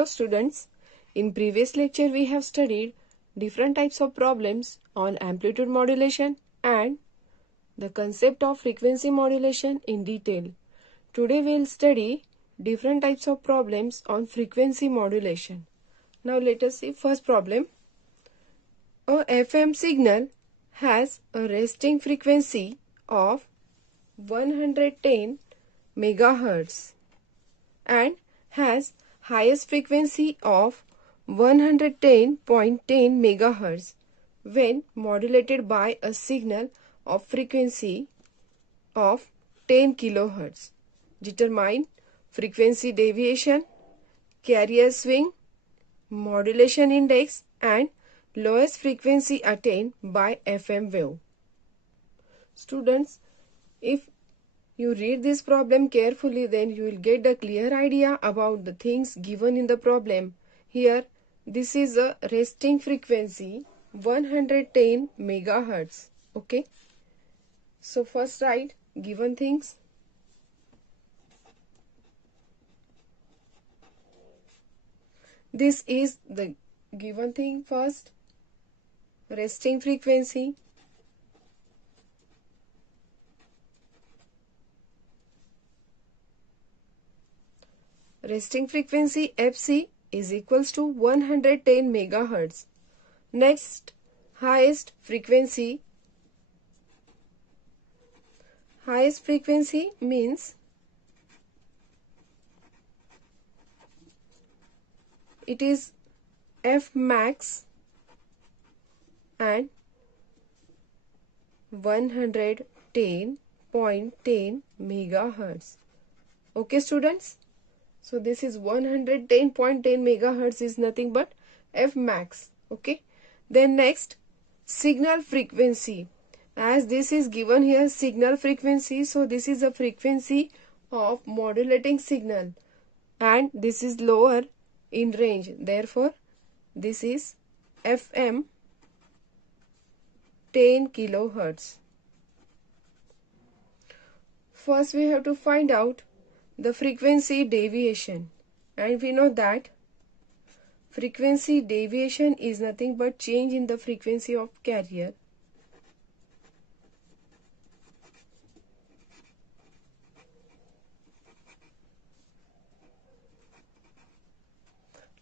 Hello students, in previous lecture we have studied different types of problems on amplitude modulation and the concept of frequency modulation in detail. Today we will study different types of problems on frequency modulation. Now let us see first problem. A FM signal has a resting frequency of 110 megahertz and has highest frequency of 110.10 megahertz when modulated by a signal of frequency of 10 kilohertz. Determine frequency deviation, carrier swing, modulation index and lowest frequency attained by FM wave. Students, if you read this problem carefully, then you will get a clear idea about the things given in the problem. Here, this is a resting frequency 110 megahertz. Okay. So first write given things. This is the given thing first. Resting frequency. Resting frequency FC is equals to 110 megahertz. Next, highest frequency. Highest frequency means it is F max and 110.10 megahertz. Okay students? So this is 110.10 megahertz is nothing but F max. Okay. Then next, signal frequency. As this is given here signal frequency, so this is a frequency of modulating signal and this is lower in range. Therefore, this is FM 10 kilohertz. First we have to find out the frequency deviation, and we know that frequency deviation is nothing but change in the frequency of carrier.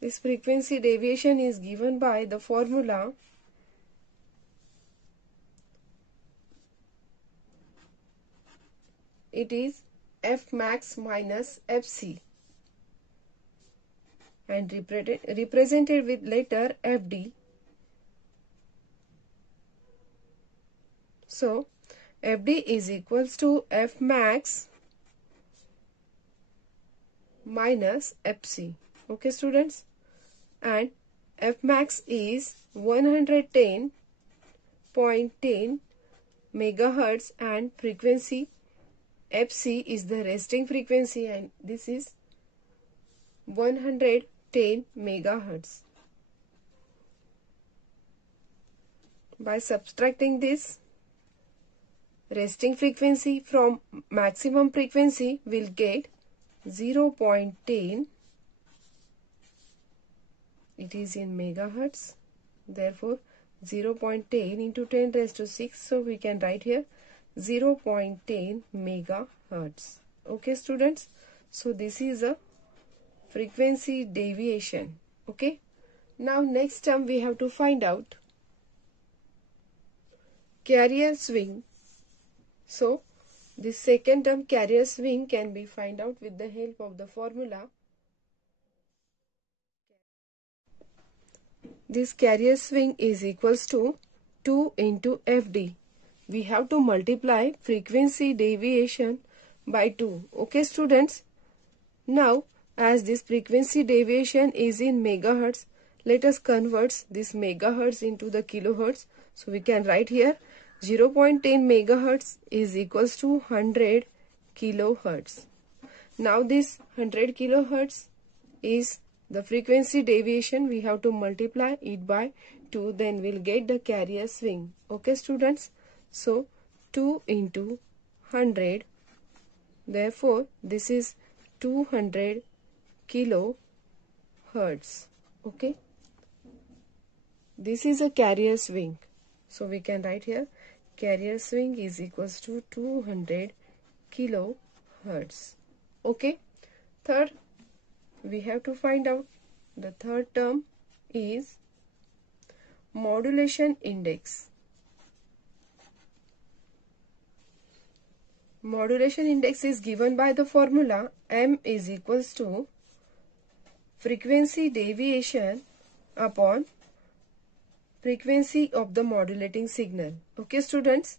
This frequency deviation is given by the formula it is F max minus FC and represented with letter FD. So FD is equals to F max minus FC. Okay students, and F max is 110.10 megahertz and frequency FC is the resting frequency and this is 110 megahertz. By subtracting this resting frequency from maximum frequency, we'll get 0.10. It is in megahertz. Therefore, 0.10 into 10 raised to 6. So we can write here 0.10 megahertz. Okay students, so this is a frequency deviation. Okay, now next term we have to find out carrier swing. So this second term carrier swing can be find out with the help of the formula. This carrier swing is equals to 2 into FD. We have to multiply frequency deviation by 2. Okay students, now as this frequency deviation is in megahertz, let us convert this megahertz into the kilohertz. So we can write here 0.10 megahertz is equals to 100 kilohertz. Now this 100 kilohertz is the frequency deviation. We have to multiply it by 2, then we'll get the carrier swing. Okay students, so 2 into 100, therefore this is 200 kilohertz Hertz. Okay. This is a carrier swing. So we can write here carrier swing is equals to 200 kilohertz. Okay. Third, we have to find out the third term is modulation index. Modulation index is given by the formula m is equals to frequency deviation upon frequency of the modulating signal. Okay students,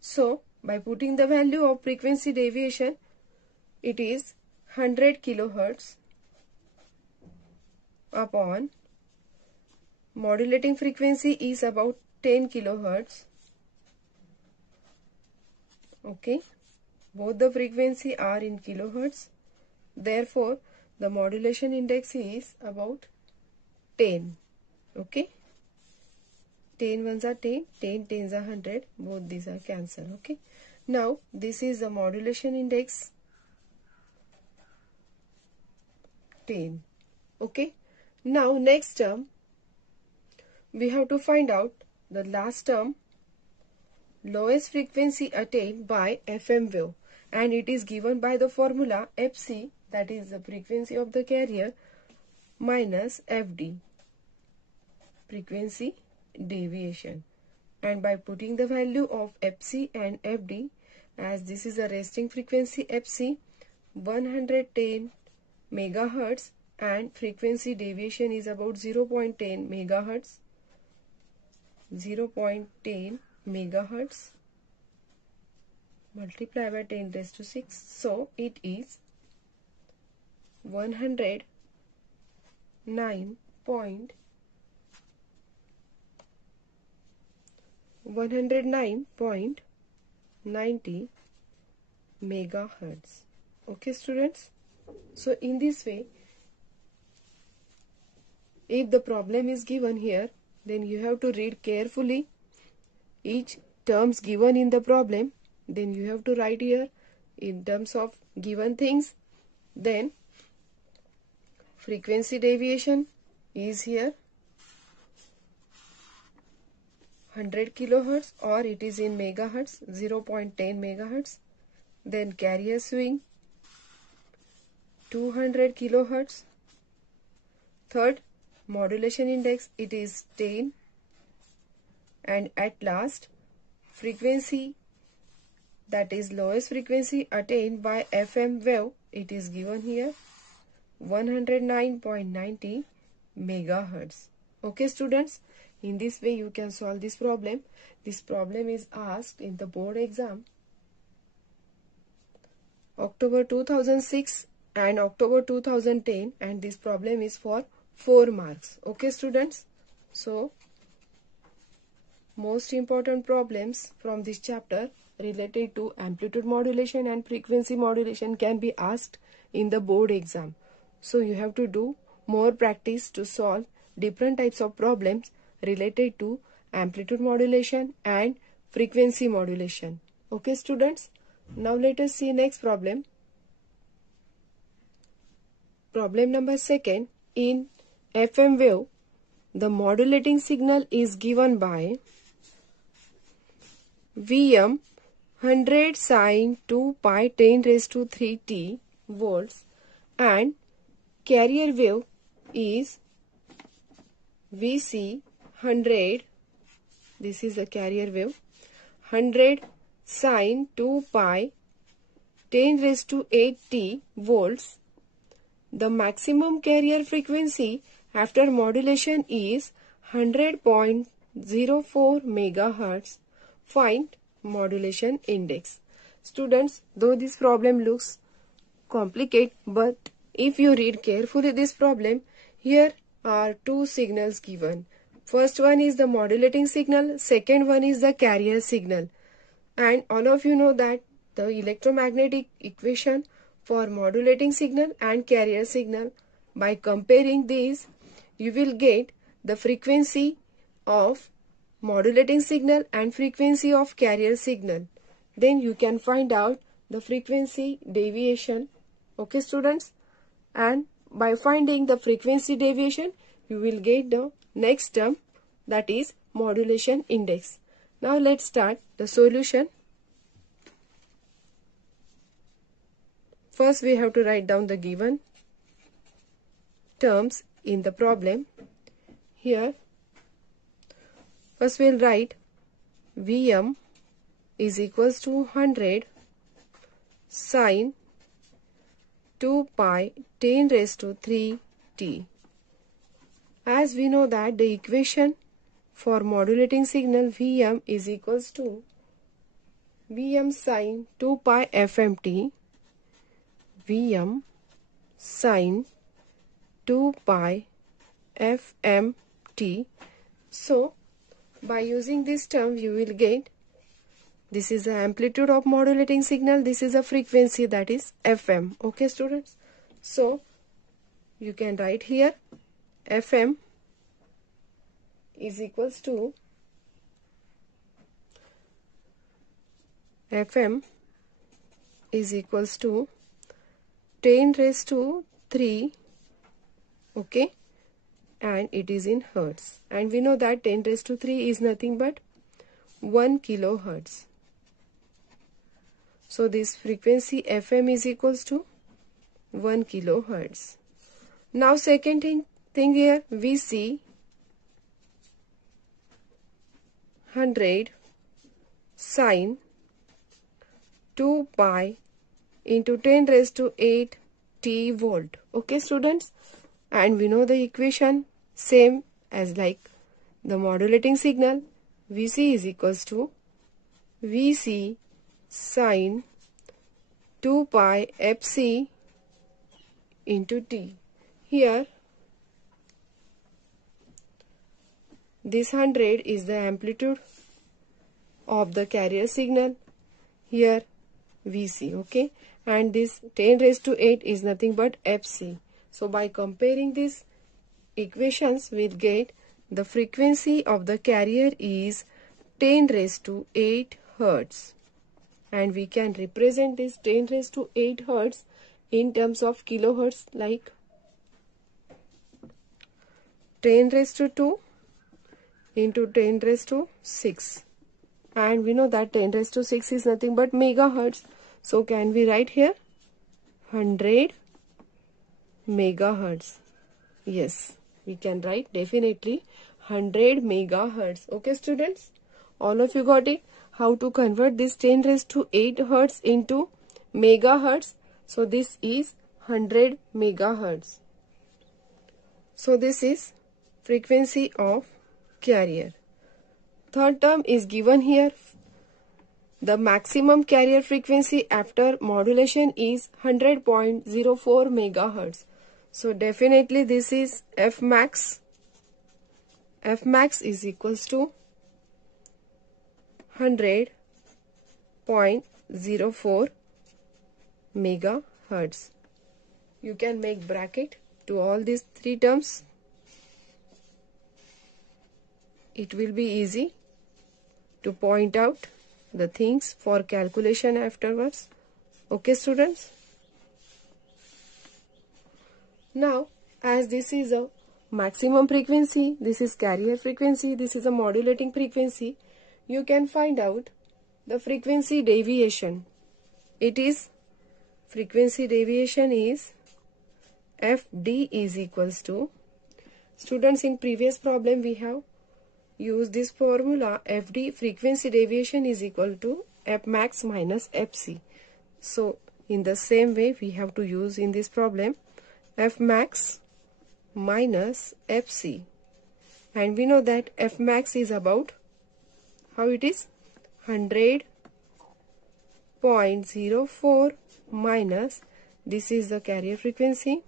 so by putting the value of frequency deviation, it is 100 kilohertz upon modulating frequency is about 10 kilohertz. Okay, both the frequency are in kilohertz, therefore the modulation index is about 10. Okay, 10 ones are 10, 10 tens are 100, both these are cancelled. Okay, now this is the modulation index 10. Okay, now next term we have to find out the last term, lowest frequency attained by FM wave, and it is given by the formula Fc, that is the frequency of the carrier, minus Fd, frequency deviation. And by putting the value of Fc and Fd, as this is a resting frequency Fc 110 megahertz and frequency deviation is about 0.10 megahertz, 0.10 megahertz multiply by 10 raised to 6, so it is 109.90 megahertz. Okay students, so in this way, if the problem is given here, then you have to read carefully each terms given in the problem, then you have to write here in terms of given things, then frequency deviation is here 100 kilohertz or it is in megahertz, 0.10 megahertz, then carrier swing 200 kilohertz. Third, modulation index, it is 10, and at last frequency, that is lowest frequency attained by FM wave, it is given here 109.90 megahertz. Okay students, in this way you can solve this problem. This problem is asked in the board exam October 2006 and October 2010, and this problem is for 4 marks. Okay students, so most important problems from this chapter related to amplitude modulation and frequency modulation can be asked in the board exam. So you have to do more practice to solve different types of problems related to amplitude modulation and frequency modulation. Okay students, now let us see next problem. Problem number 2. In FM wave, the modulating signal is given by Vm 100 sin 2 pi 10 raised to 3t volts, and carrier wave is Vc 100, this is the carrier wave, 100 sin 2 pi 10 raised to 8t volts. The maximum carrier frequency after modulation is 100.04 megahertz. Find modulation index. Students, though this problem looks complicated, but if you read carefully this problem, here are two signals given. First one is the modulating signal, second one is the carrier signal. And all of you know that the electromagnetic equation for modulating signal and carrier signal, by comparing these, you will get the frequency of modulating signal and frequency of carrier signal. Then you can find out the frequency deviation. Okay students, and by finding the frequency deviation, you will get the next term, that is modulation index. Now let's start the solution. First we have to write down the given terms in the problem. Here first we'll write Vm is equals to 100 sine 2 pi 10 raised to 3 t. As we know that the equation for modulating signal Vm is equals to Vm sine 2 pi fmt, Vm sine 2 pi fmt. So by using this term you will get, this is the amplitude of modulating signal, this is a frequency, that is Fm. Okay students, so you can write here Fm is equals to Fm is equals to 10 raised to 3, okay, and it is in hertz, and we know that 10 raised to 3 is nothing but 1 kilohertz. So this frequency Fm is equals to 1 kilohertz. Now second thing here, we see 100 sine 2 pi into 10 raised to 8 t volt. Okay students, and we know the equation same as like the modulating signal, Vc is equals to Vc sine 2 pi fc into t. Here this 100 is the amplitude of the carrier signal, here Vc, okay, and this 10 raised to 8 is nothing but fc. So by comparing these equations we'll get the frequency of the carrier is 10 raised to 8 hertz, and we can represent this 10 raised to 8 hertz in terms of kilohertz, like 10 raised to 2 into 10 raised to 6, and we know that 10 raised to 6 is nothing but megahertz. So can we write here 100 megahertz? Yes, we can write definitely 100 megahertz. Okay students, all of you got it, how to convert this 10 raised to 8 hertz into megahertz. So this is 100 megahertz. So this is frequency of carrier. Third term is given here. The maximum carrier frequency after modulation is 100.04 megahertz. So definitely this is F max. F max is equals to 100.04 megahertz. You can make bracket to all these three terms. It will be easy to point out the things for calculation afterwards. Okay students, now as this is a maximum frequency, this is carrier frequency, this is a modulating frequency, you can find out the frequency deviation. It is frequency deviation is Fd is equals to, students, in previous problem we have used this formula, Fd, frequency deviation, is equal to F max minus Fc. So in the same way we have to use in this problem F max minus Fc, and we know that F max is about, how it is, 100.04 minus, this is the carrier frequency,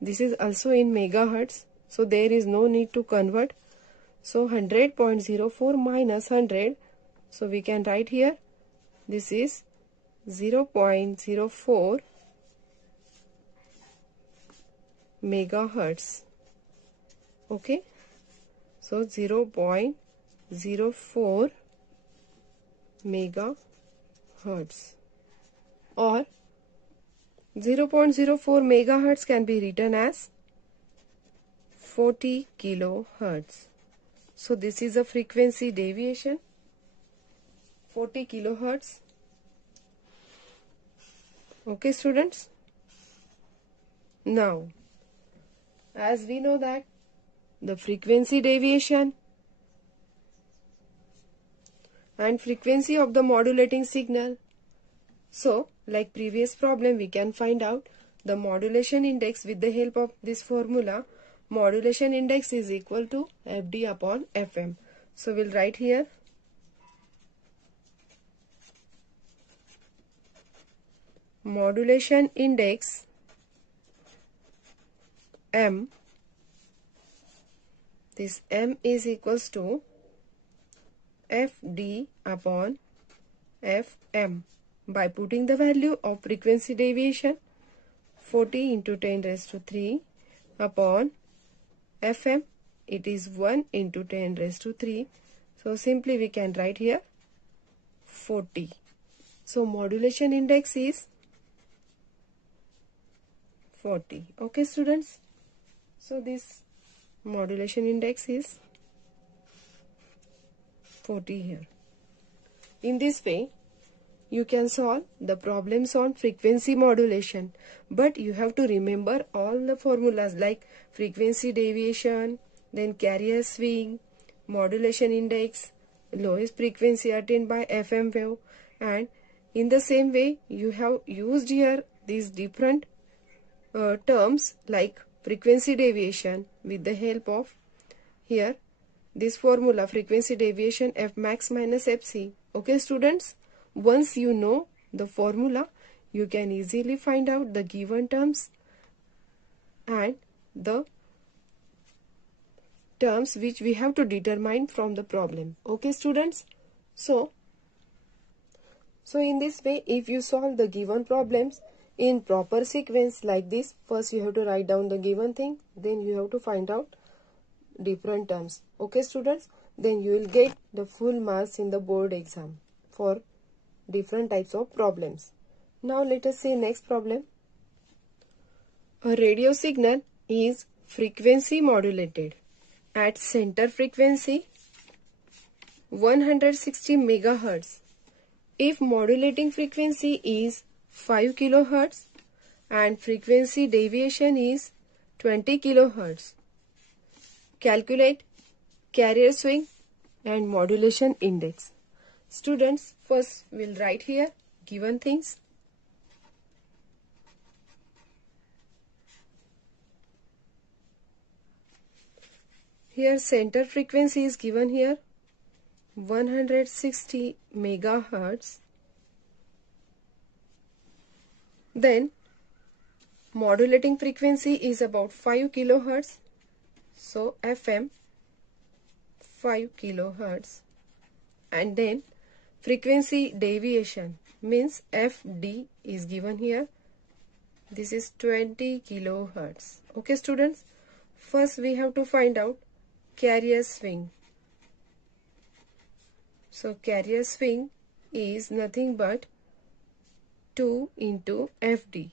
this is also in megahertz, so there is no need to convert. So 100.04 minus 100, so we can write here, this is 0.04 megahertz. Okay, so 0.04 megahertz, or 0.04 megahertz can be written as 40 kilohertz. So this is a frequency deviation, 40 kilohertz. Okay students. Now, as we know that the frequency deviation and frequency of the modulating signal, so like previous problem we can find out the modulation index with the help of this formula. Modulation index is equal to FD upon FM. So we'll write here modulation index M. This M is equals to FD upon FM. By putting the value of frequency deviation 40 into 10 raised to 3 upon FM, it is 1 into 10 raised to 3. So simply we can write here 40. So modulation index is 40. Okay students. So this modulation index is 40 here. In this way you can solve the problems on frequency modulation, but you have to remember all the formulas like frequency deviation, then carrier swing, modulation index, lowest frequency attained by FM wave, and in the same way you have used here these different terms like frequency deviation with the help of here this formula frequency deviation F max minus Fc. Okay students. Once you know the formula, you can easily find out the given terms and the terms which we have to determine from the problem. Okay students. So in this way, if you solve the given problems in proper sequence like this, first you have to write down the given thing, then you have to find out different terms. Okay students. Then you will get the full marks in the board exam for different types of problems. Now let us see next problem. A radio signal is frequency modulated at center frequency 160 megahertz. If modulating frequency is 5 kilohertz and frequency deviation is 20 kilohertz, calculate carrier swing and modulation index. Students, first we'll write here given things. Here center frequency is given here 160 megahertz. Then modulating frequency is about 5 kilohertz. So FM 5 kilohertz. And then frequency deviation means FD is given here. This is 20 kilohertz. Okay students. First we have to find out carrier swing. So carrier swing is nothing but 2 into FD.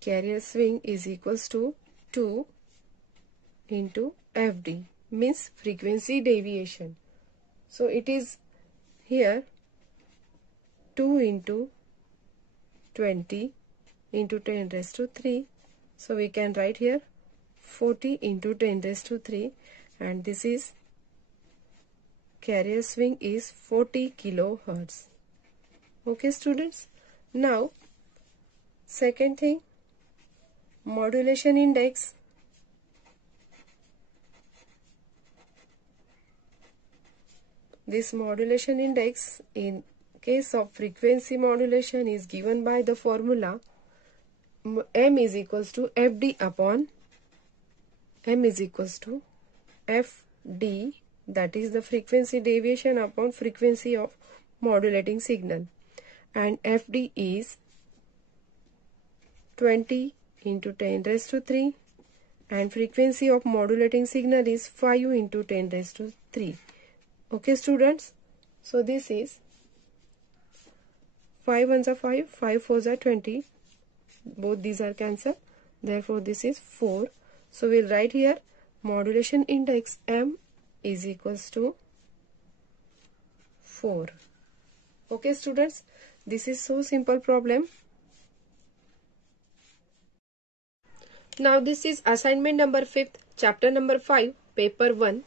Carrier swing is equals to 2 into FD means frequency deviation. So it is here 2 into 20 into 10 raised to 3. So we can write here 40 into 10 raised to 3, and this is carrier swing is 40 kilohertz. Okay students. Now second thing, modulation index. This modulation index in case of frequency modulation is given by the formula M is equals to FD upon M is equals to FD, that is the frequency deviation upon frequency of modulating signal, and FD is 20 into 10 raised to 3 and frequency of modulating signal is 5 into 10 raised to 3. Okay students. So this is 5 ones are 5, 5 fours are 20. Both these are cancelled. Therefore, this is 4. So, we'll write here modulation index M is equals to 4. Okay, students, this is so simple problem. Now, this is assignment number 5th, chapter number 5, paper 1.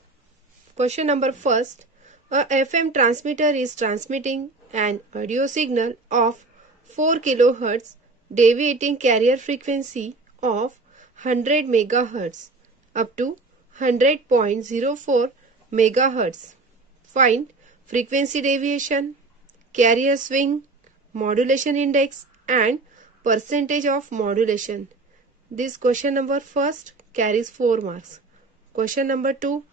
Question number first. A FM transmitter is transmitting an audio signal of 4 kHz deviating carrier frequency of 100 MHz up to 100.04 MHz. Find frequency deviation, carrier swing, modulation index and percentage of modulation. This question number first carries 4 marks. Question number 2.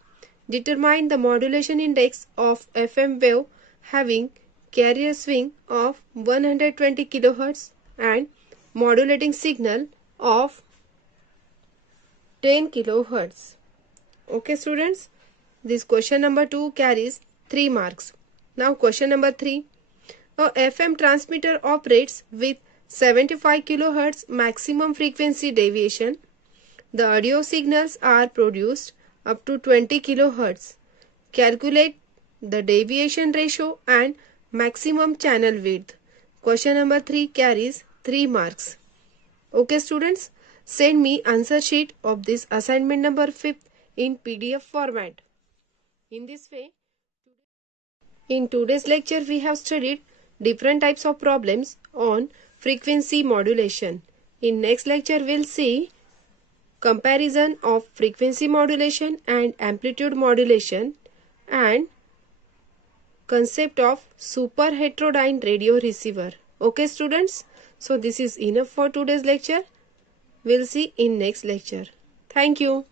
Determine the modulation index of FM wave having carrier swing of 120 kHz and modulating signal of 10 kHz. Okay, students, this question number 2 carries 3 marks. Now question number 3. A FM transmitter operates with 75 kHz maximum frequency deviation. The audio signals are produced up to 20 kHz. Calculate the deviation ratio and maximum channel width. Question number 3 carries 3 marks. Okay, students, send me answer sheet of this assignment number 5th in PDF format. In this way, in today's lecture we have studied different types of problems on frequency modulation. In next lecture we'll see comparison of frequency modulation and amplitude modulation and concept of super heterodyne radio receiver. Okay, students, so this is enough for today's lecture. We'll see in next lecture. Thank you.